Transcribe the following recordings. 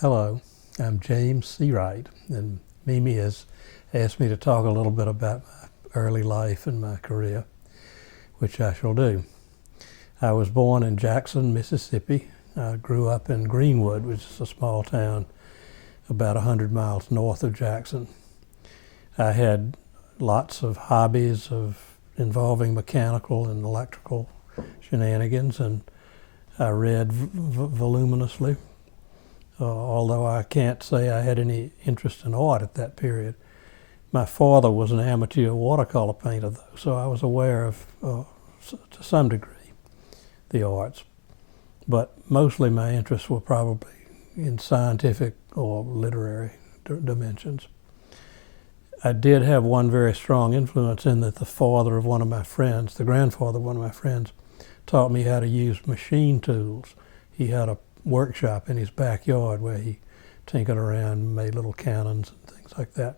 Hello, I'm James Seawright, and Mimi has asked me to talk a little bit about my early life and my career, which I shall do. I was born in Jackson, Mississippi. I grew up in Greenwood, which is a small town about 100 miles north of Jackson. I had lots of hobbies involving mechanical and electrical shenanigans, and I read voluminously. Although I can't say I had any interest in art at that period. My father was an amateur watercolor painter, though, so I was aware of, to some degree, the arts. But mostly my interests were probably in scientific or literary dimensions. I did have one very strong influence in that the father of one of my friends, the grandfather of one of my friends, taught me how to use machine tools. He had a workshop in his backyard where he tinkered around and made little cannons and things like that.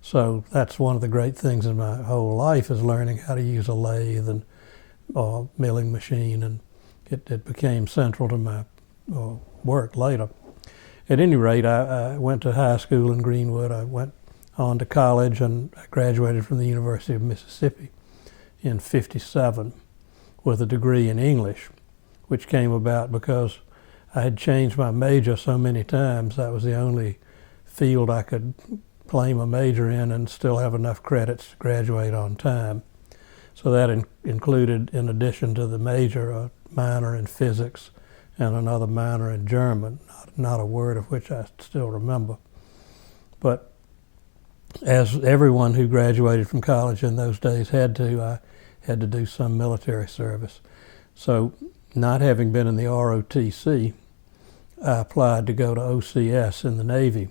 So that's one of the great things in my whole life, is learning how to use a lathe and milling machine, and it became central to my work later. At any rate, I went to high school in Greenwood. I went on to college, and I graduated from the University of Mississippi in '57 with a degree in English, which came about because I had changed my major so many times. That was the only field I could claim a major in and still have enough credits to graduate on time. So that included, in addition to the major, a minor in physics and another minor in German, not a word of which I still remember. But as everyone who graduated from college in those days had to, I had to do some military service. So, not having been in the ROTC, I applied to go to OCS in the Navy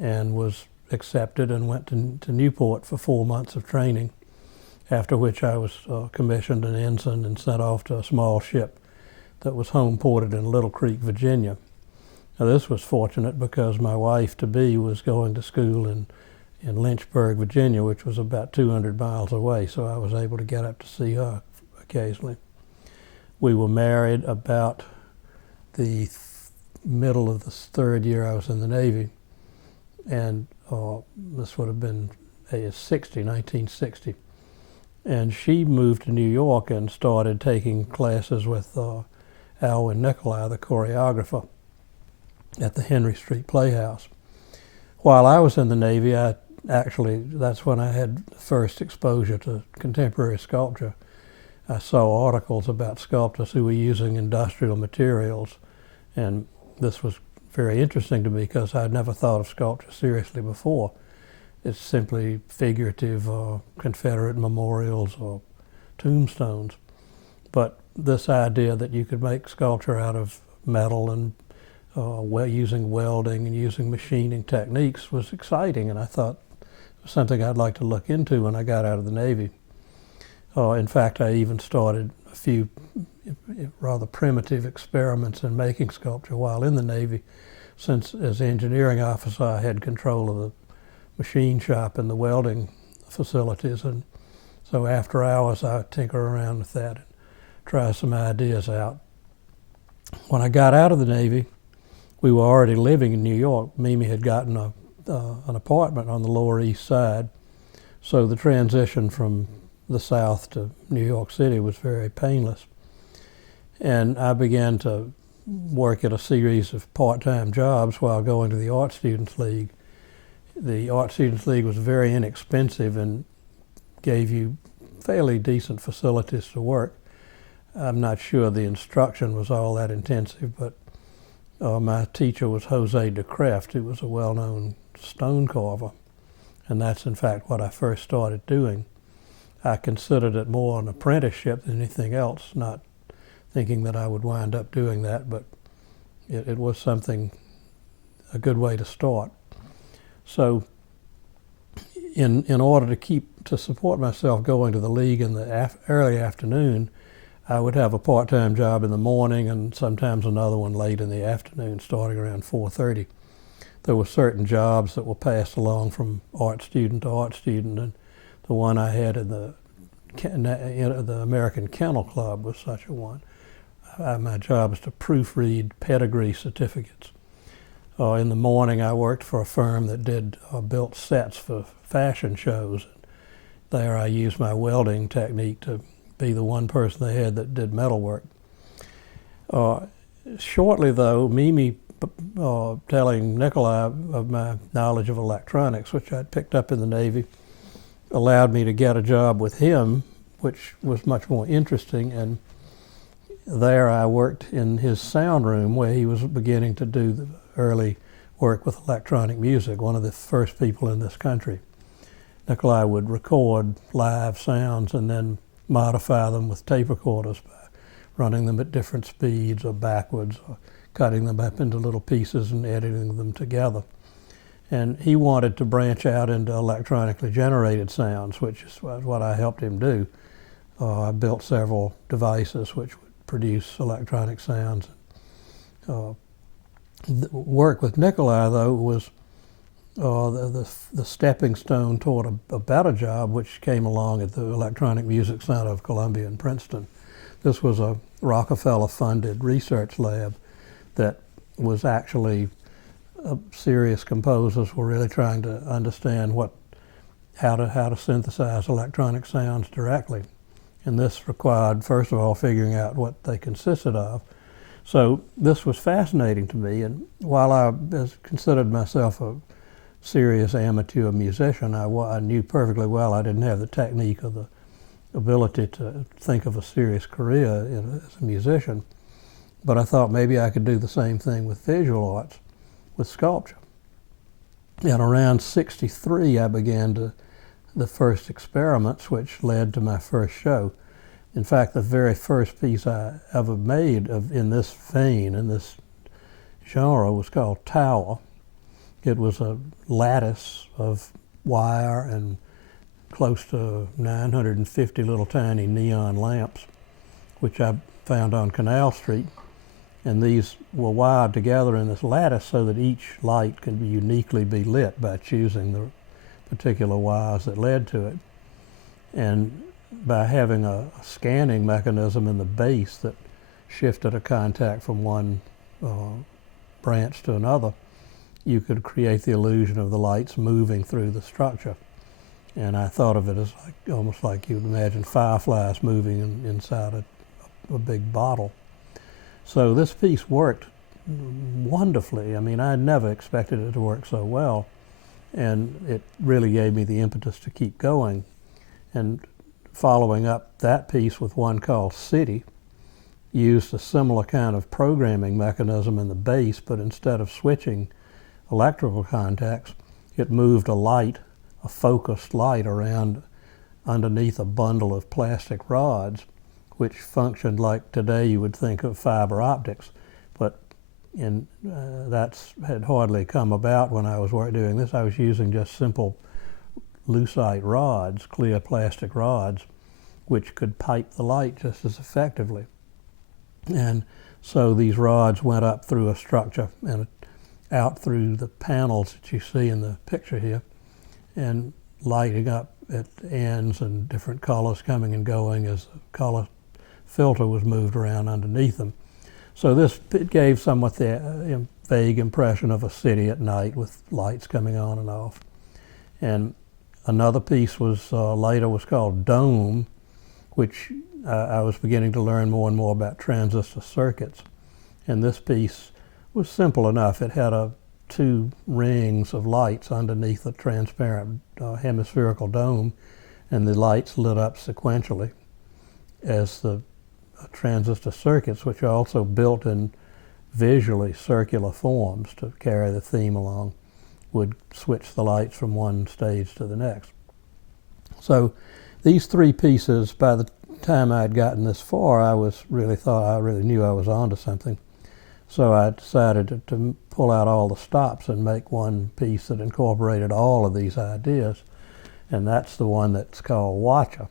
and was accepted and went to Newport for 4 months of training, after which I was commissioned an ensign and sent off to a small ship that was home ported in Little Creek, Virginia. Now, this was fortunate because my wife-to-be was going to school in Lynchburg, Virginia, which was about 200 miles away, so I was able to get up to see her occasionally. We were married about the middle of the third year I was in the Navy, and this would have been 1960. And she moved to New York and started taking classes with Alwyn Nicolai, the choreographer, at the Henry Street Playhouse. While I was in the Navy, that's when I had first exposure to contemporary sculpture. I saw articles about sculptors who were using industrial materials, and this was very interesting to me because I'd never thought of sculpture seriously before. It's simply figurative Confederate memorials or tombstones. But this idea that you could make sculpture out of metal and using welding and using machining techniques was exciting, and I thought it was something I'd like to look into when I got out of the Navy. In fact, I even started a few rather primitive experiments in making sculpture while in the Navy, since as an engineering officer I had control of the machine shop and the welding facilities, and so after hours I would tinker around with that and try some ideas out. When I got out of the Navy, we were already living in New York. Mimi had gotten an apartment on the Lower East Side, so the transition from the South to New York City was very painless. And I began to work at a series of part-time jobs while going to the Art Students League. The Art Students League was very inexpensive and gave you fairly decent facilities to work. I'm not sure the instruction was all that intensive, but my teacher was Jose de Kreft, who was a well-known stone carver, and that's in fact what I first started doing. I considered it more an apprenticeship than anything else, not thinking that I would wind up doing that, but it was something, a good way to start. So in order to support myself going to the league in the early afternoon, I would have a part-time job in the morning and sometimes another one late in the afternoon, starting around 4:30. There were certain jobs that were passed along from art student to art student, and the one I had in the American Kennel Club was such a one. My job was to proofread pedigree certificates. In the morning, I worked for a firm that built sets for fashion shows. There I used my welding technique to be the one person they had that did metalwork. Shortly though, Mimi telling Nikolai of my knowledge of electronics, which I'd picked up in the Navy, allowed me to get a job with him, which was much more interesting. And there I worked in his sound room where he was beginning to do the early work with electronic music, one of the first people in this country. Nikolai would record live sounds and then modify them with tape recorders by running them at different speeds or backwards, or cutting them up into little pieces and editing them together. And he wanted to branch out into electronically generated sounds, which is what I helped him do. I built several devices which would produce electronic sounds. The work with Nikolai, though, was the stepping stone toward a better job, which came along at the Electronic Music Center of Columbia in Princeton. This was a Rockefeller-funded research lab that was actually serious composers were really trying to understand how to synthesize electronic sounds directly. And this required, first of all, figuring out what they consisted of. So this was fascinating to me, and while I considered myself a serious amateur musician, I knew perfectly well I didn't have the technique or the ability to think of a serious career as a musician. But I thought maybe I could do the same thing with visual arts, with sculpture. And around '63, I began the first experiments, which led to my first show. In fact, the very first piece I ever made in this vein, in this genre, was called Tower. It was a lattice of wire and close to 950 little tiny neon lamps, which I found on Canal Street. And these were wired together in this lattice so that each light could uniquely be lit by choosing the particular wires that led to it. And by having a scanning mechanism in the base that shifted a contact from one branch to another, you could create the illusion of the lights moving through the structure. And I thought of it as almost like you'd imagine fireflies moving inside a big bottle. So this piece worked wonderfully. I mean, I never expected it to work so well, and it really gave me the impetus to keep going. And following up that piece with one called City, used a similar kind of programming mechanism in the base, but instead of switching electrical contacts, it moved a focused light around underneath a bundle of plastic rods, which functioned like today you would think of fiber optics, but that had hardly come about when I was doing this. I was using just simple lucite rods, clear plastic rods, which could pipe the light just as effectively. And so these rods went up through a structure and out through the panels that you see in the picture here, and lighting up at ends and different colors coming and going as the color filter was moved around underneath them. So it gave somewhat the vague impression of a city at night with lights coming on and off. And another piece later was called Dome, which I was beginning to learn more and more about transistor circuits. And this piece was simple enough. It had two rings of lights underneath a transparent hemispherical dome, and the lights lit up sequentially as the transistor circuits, which are also built in visually circular forms to carry the theme along, would switch the lights from one stage to the next. So these three pieces, by the time I'd gotten this far, I really knew I was onto something. So I decided to pull out all the stops and make one piece that incorporated all of these ideas, and that's the one that's called Watcher.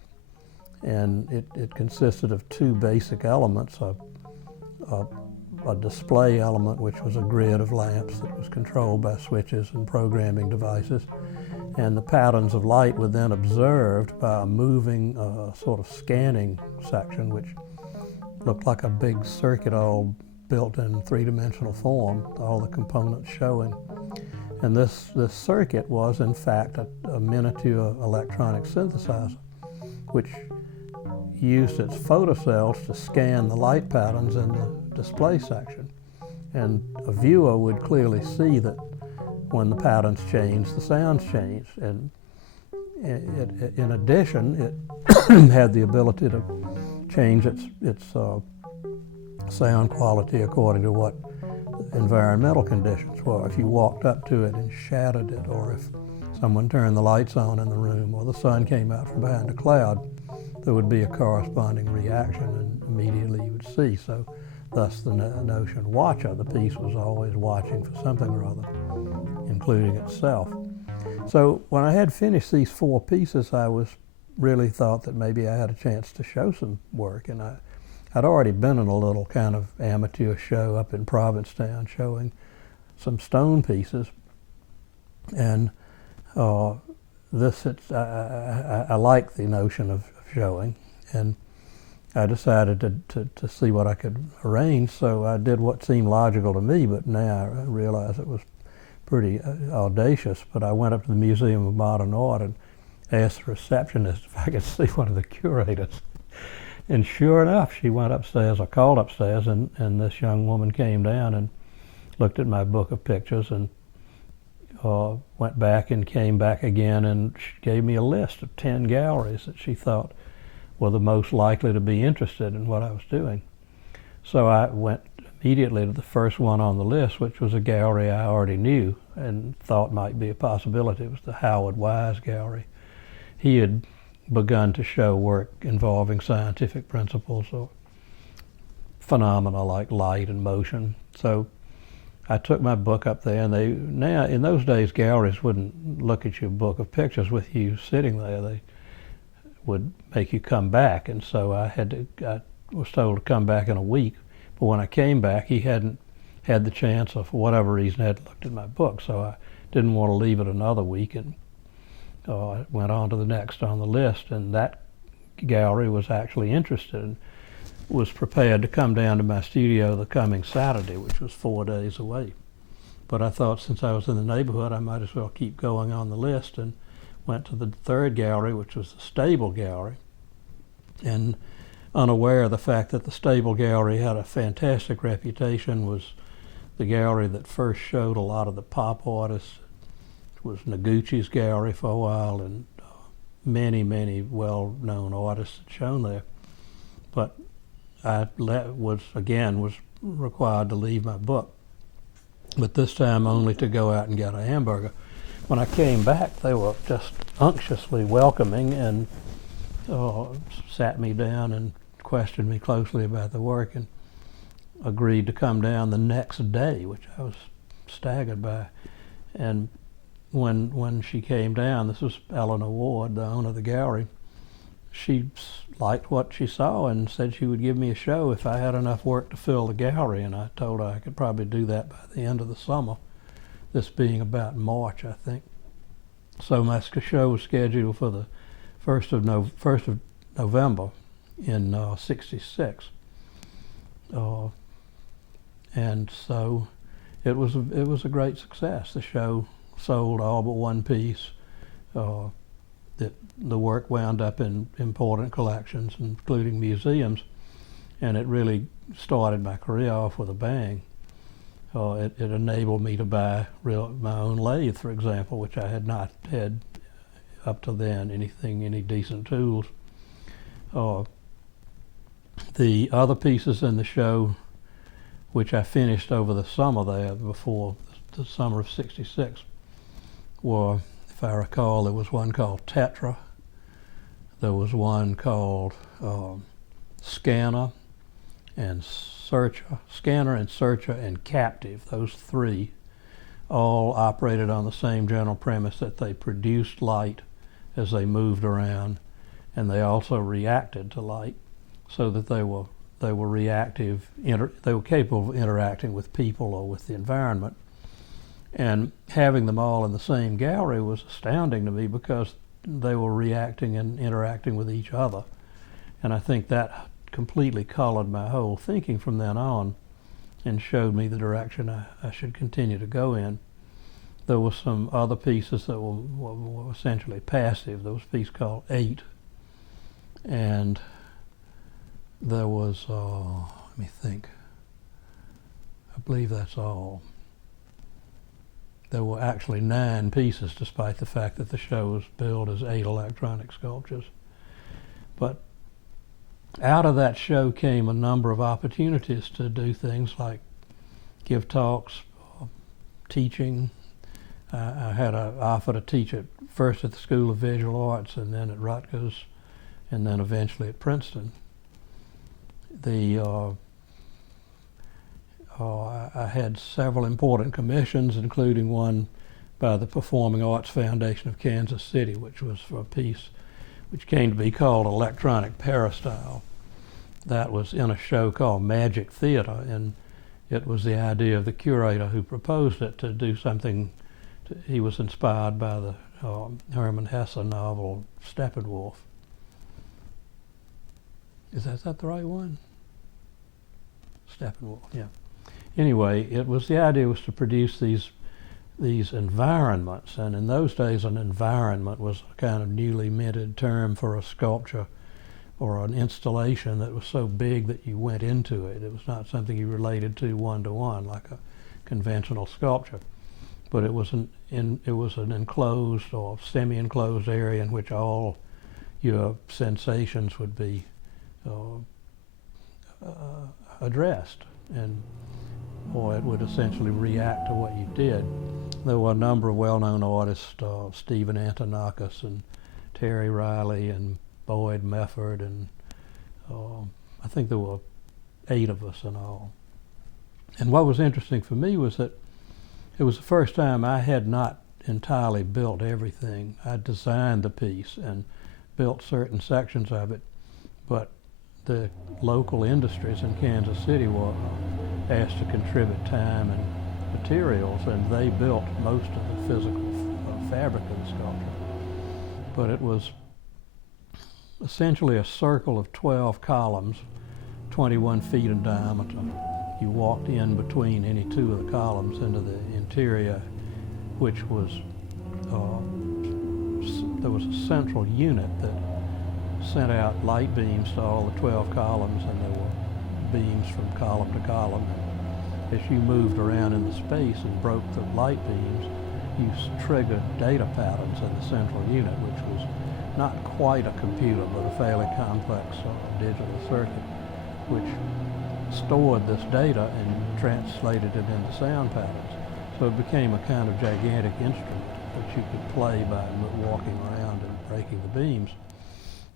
And it consisted of two basic elements, a display element, which was a grid of lamps that was controlled by switches and programming devices, and the patterns of light were then observed by a moving sort of scanning section, which looked like a big circuit all built in three-dimensional form, all the components showing. And this circuit was, in fact, a miniature electronic synthesizer, which used its photocells to scan the light patterns in the display section. And a viewer would clearly see that when the patterns changed, the sounds changed. And in addition, it had the ability to change its sound quality according to what environmental conditions were. If you walked up to it and shattered it, or if someone turned the lights on in the room, or the sun came out from behind a cloud, there would be a corresponding reaction, and immediately you would see. So thus the notion watcher, the piece was always watching for something or other, including itself. So when I had finished these 4 pieces, I really thought that maybe I had a chance to show some work. And I'd already been in a little kind of amateur show up in Provincetown showing some stone pieces. And I like the notion of showing. And I decided to see what I could arrange. So I did what seemed logical to me, but now I realize it was pretty audacious. But I went up to the Museum of Modern Art and asked the receptionist if I could see one of the curators. And sure enough, she went upstairs, or called upstairs, and this young woman came down and looked at my book of pictures and went back and came back again, and she gave me a list of 10 galleries that she thought were the most likely to be interested in what I was doing. So I went immediately to the first one on the list, which was a gallery I already knew and thought might be a possibility. It was the Howard Wise Gallery. He had begun to show work involving scientific principles or phenomena like light and motion. So I took my book up there, and now in those days galleries wouldn't look at your book of pictures with you sitting there. They would make you come back, and so I was told to come back in a week. But when I came back, he hadn't had the chance, or for whatever reason hadn't looked at my book, so I didn't want to leave it another week, and I went on to the next on the list. And that gallery was actually interested and was prepared to come down to my studio the coming Saturday, which was 4 days away. But I thought, since I was in the neighborhood, I might as well keep going on the list, and went to the third gallery, which was the Stable Gallery, and unaware of the fact that the Stable Gallery had a fantastic reputation, was the gallery that first showed a lot of the pop artists. It was Noguchi's gallery for a while, and many, many well-known artists had shown there. But I was required to leave my book, but this time only to go out and get a hamburger. When I came back, they were just unctuously welcoming and sat me down and questioned me closely about the work, and agreed to come down the next day, which I was staggered by. And when she came down, this was Eleanor Ward, the owner of the gallery, she liked what she saw and said she would give me a show if I had enough work to fill the gallery, and I told her I could probably do that by the end of the summer, this being about March, I think. So my show was scheduled for the 1st of November in '66. And so it was a great success. The show sold all but one piece. The work wound up in important collections, including museums, and it really started my career off with a bang. It enabled me to buy my own lathe, for example, which I had not had up to then, any decent tools. The other pieces in the show, which I finished over the summer there, before the summer of '66, were, if I recall, there was one called Tetra, there was one called Scanner and Searcher, and Captive. Those 3 all operated on the same general premise, that they produced light as they moved around, and they also reacted to light, so that they were reactive. They were capable of interacting with people or with the environment. And having them all in the same gallery was astounding to me, because they were reacting and interacting with each other. And I think that completely colored my whole thinking from then on. and showed me the direction I should continue to go in. There were some other pieces that were essentially passive. There was a piece called 8, and there was, let me think, I believe that's all. There were actually 9 pieces, despite the fact that the show was billed as 8 electronic sculptures. But out of that show came a number of opportunities to do things like give talks, teaching. I had an offer to teach first at the School of Visual Arts, and then at Rutgers, and then eventually at Princeton. I had several important commissions, including one by the Performing Arts Foundation of Kansas City, which was for a piece which came to be called Electronic Peristyle. That was in a show called Magic Theater, and it was the idea of the curator who proposed it to do something. He was inspired by the Hermann Hesse novel Steppenwolf. Is that the right one? Steppenwolf, yeah. Anyway, the idea was to produce these environments, and in those days an environment was a kind of newly minted term for a sculpture or an installation that was so big that you went into it. It was not something you related to one-to-one like a conventional sculpture, but it was an enclosed or semi-enclosed area in which all your sensations would be addressed, or it would essentially react to what you did. There were a number of well-known artists, Stephen Antonakis and Terry Riley and Boyd Mefford, and I think there were 8 of us in all. And what was interesting for me was that it was the first time I had not entirely built everything. I designed the piece and built certain sections of it, but the local industries in Kansas City were asked to contribute time and materials, and they built most of the physical fabric of the sculpture. But it was essentially a circle of 12 columns, 21 feet in diameter. You walked in between any 2 of the columns into the interior, which was, there was a central unit that sent out light beams to all the 12 columns, and there were beams from column to column. As you moved around in the space and broke the light beams, you triggered data patterns in the central unit, which was not quite a computer, but a fairly complex digital circuit, which stored this data and translated it into sound patterns. So it became a kind of gigantic instrument that you could play by walking around and breaking the beams.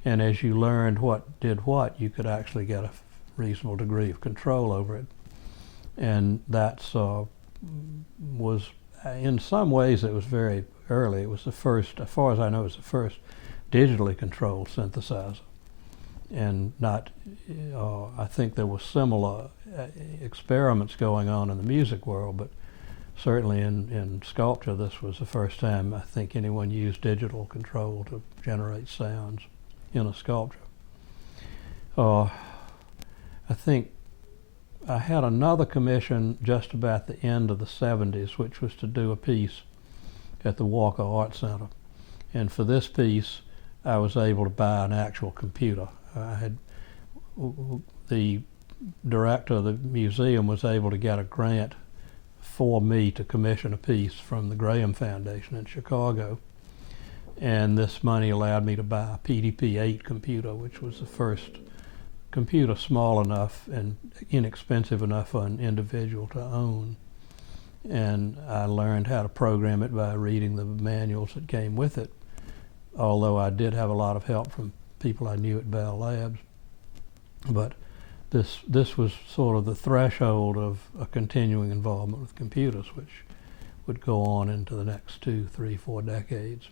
And as you learned what did what, you could actually get a reasonable degree of control over it. And that's was, in some ways, it was very early. It was the first, as far as I know, it was the first digitally controlled synthesizer. And not, I think there were similar experiments going on in the music world, but certainly in sculpture, this was the first time I think anyone used digital control to generate sounds in a sculpture. I think I had another commission just about the end of the 70s, which was to do a piece at the Walker Art Center. And for this piece, I was able to buy an actual computer. The director of the museum was able to get a grant for me to commission a piece from the Graham Foundation in Chicago. And this money allowed me to buy a PDP-8 computer, which was the first computer small enough and inexpensive enough for an individual to own. And I learned how to program it by reading the manuals that came with it, although I did have a lot of help from people I knew at Bell Labs. But this was sort of the threshold of a continuing involvement with computers, which would go on into the next 2, 3, 4 decades.